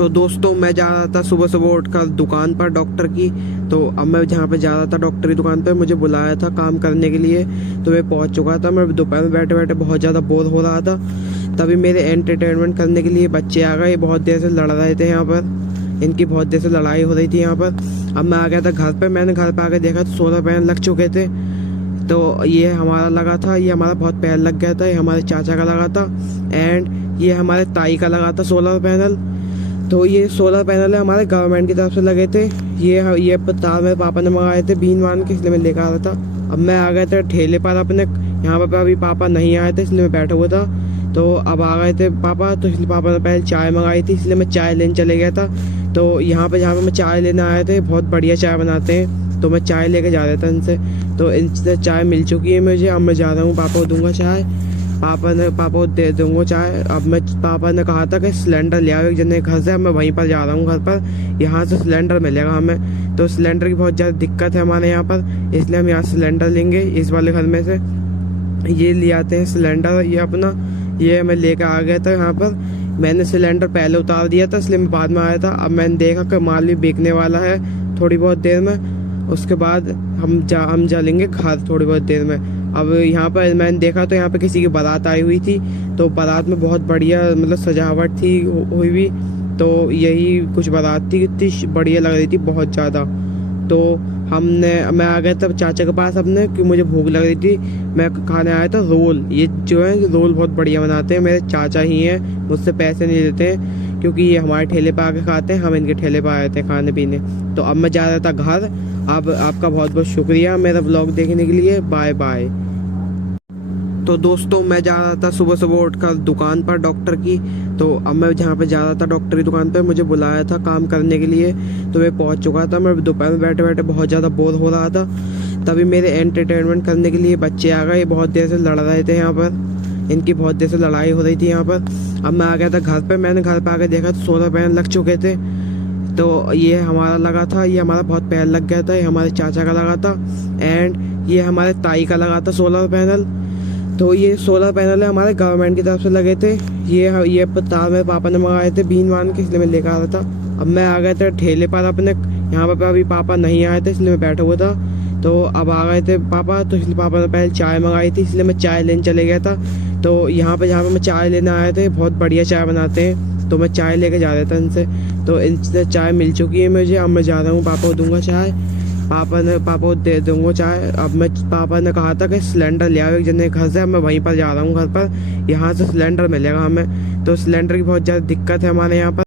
तो दोस्तों मैं जा रहा था सुबह सुबह उठकर दुकान पर डॉक्टर की। तो अब मैं जहाँ पे जा रहा था डॉक्टर की दुकान पर, मुझे बुलाया था काम करने के लिए। तो मैं पहुँच चुका था। मैं दोपहर में बैठे बैठे बहुत ज़्यादा बोर हो रहा था। तभी मेरे एंटरटेनमेंट करने के लिए बच्चे आ गए। बहुत देर से लड़ रहे थे यहाँ पर, इनकी बहुत देर से लड़ाई हो रही थी यहाँ पर। अब मैं आ गया था घर पे। मैंने घर पे आके देखा तो सोलर पैनल लग चुके थे। तो ये हमारा लगा था, ये हमारा बहुत पहले लग गया था। ये हमारे चाचा का लगा था एंड ये हमारे ताई का लगा था सोलर पैनल। तो ये सोलर पैनल है हमारे गवर्नमेंट की तरफ से लगे थे। ये तार मेरे पापा ने मंगाए थे बीन वान के, इसलिए मैं लेकर आ रहा था। अब मैं आ गया था ठेले पर अपने। यहाँ पर अभी पापा नहीं आए थे इसलिए मैं बैठा हुआ था। तो अब आ गए थे पापा, तो इसलिए पापा ने पहले चाय मंगाई थी, इसलिए मैं चाय लेने चले गया था। तो यहाँ पे जहाँ पे मैं चाय लेने आए थे, बहुत बढ़िया चाय बनाते हैं। तो मैं चाय लेके जा रहा था इनसे। तो इनसे चाय मिल चुकी है मुझे। अब मैं जा रहा हूँ, पापा को दूंगा चाय। पापा को दे दूंगा चाय। अब मैं पापा ने कहा था कि सिलेंडर ले आओ एक जने घर से। अब मैं वहीं पर जा रहा हूँ घर पर। यहाँ से सिलेंडर मिलेगा हमें। तो सिलेंडर की बहुत ज़्यादा दिक्कत है हमारे यहाँ पर, इसलिए हम यहाँ सिलेंडर लेंगे इस वाले घर में से। ये ले आते हैं सिलेंडर। ये अपना ये मैं लेकर आ गया था यहाँ पर। मैंने सिलेंडर पहले उतार दिया था इसलिए मैं बाद में आया था। अब मैंने देखा कि माल भी बिकने वाला है थोड़ी बहुत देर में। उसके बाद हम चलेंगे घर थोड़ी बहुत देर में। अब यहाँ पर मैंने देखा तो यहाँ पे किसी की बारात आई हुई थी। तो बारात में बहुत बढ़िया मतलब सजावट थी हुई हुई। तो यही कुछ बारात थी, कितनी बढ़िया लग रही थी, बहुत ज़्यादा। तो मैं आ गया था चाचा के पास अपने, कि मुझे भूख लग रही थी। मैं खाने आया था रोल। ये जो है रोल बहुत बढ़िया बनाते हैं, मेरे चाचा ही हैं, मुझसे पैसे नहीं लेते हैं क्योंकि ये हमारे ठेले पर आके खाते हैं, हम इनके ठेले पर आए थे खाने पीने। तो अब मैं जा रहा था घर। अब आपका बहुत बहुत शुक्रिया मेरा व्लॉग देखने के लिए। Bye bye. तो दोस्तों मैं जा रहा था सुबह सुबह उठकर दुकान पर डॉक्टर की। तो अब मैं जहाँ पे जा रहा था डॉक्टर की दुकान पर, मुझे बुलाया था काम करने के लिए। तो मैं पहुँच चुका था। मैं दोपहर में बैठे बैठे बहुत ज़्यादा बोर हो रहा था। तभी मेरे एंटरटेनमेंट करने के लिए बच्चे आ गए। बहुत देर से लड़ रहे थे यहाँ पर, इनकी बहुत देर से लड़ाई हो रही थी यहाँ पर। अब मैं आ गया था घर पे। मैंने घर पे आके देखा तो सोलर पैनल लग चुके थे। तो ये हमारा लगा था, ये हमारा बहुत पहले लग गया था। ये हमारे चाचा का लगा था एंड ये हमारे ताई का लगा था सोलर पैनल। तो ये सोलर पैनल है हमारे गवर्नमेंट की तरफ से लगे थे। ये तार मेरे पापा ने मंगाए थे बीन वान के, इसलिए मैं लेकर आ रहा था। अब मैं आ गया था ठेले पर अपने। यहाँ पर अभी पापा नहीं आए थे इसलिए मैं बैठा हुआ था। तो अब आ गए थे पापा, तो इसलिए पापा ने पहले चाय मंगाई थी, इसलिए मैं चाय लेने चले गया था। तो यहाँ पे जहाँ पे मैं चाय लेने आए थे, बहुत बढ़िया चाय बनाते हैं। तो मैं चाय लेके जा रहा था इनसे। तो इनसे चाय मिल चुकी है मुझे। अब मैं जा रहा हूँ, पापा को दूंगा चाय। पापा को दे दूंगा चाय। अब मैं पापा ने कहा था कि सिलेंडर ले आओ एक जने घर से। अब मैं वहीं पर जा रहा हूँ घर पर। यहाँ से सिलेंडर मिलेगा हमें। तो सिलेंडर की बहुत ज़्यादा दिक्कत है हमारे यहाँ पर।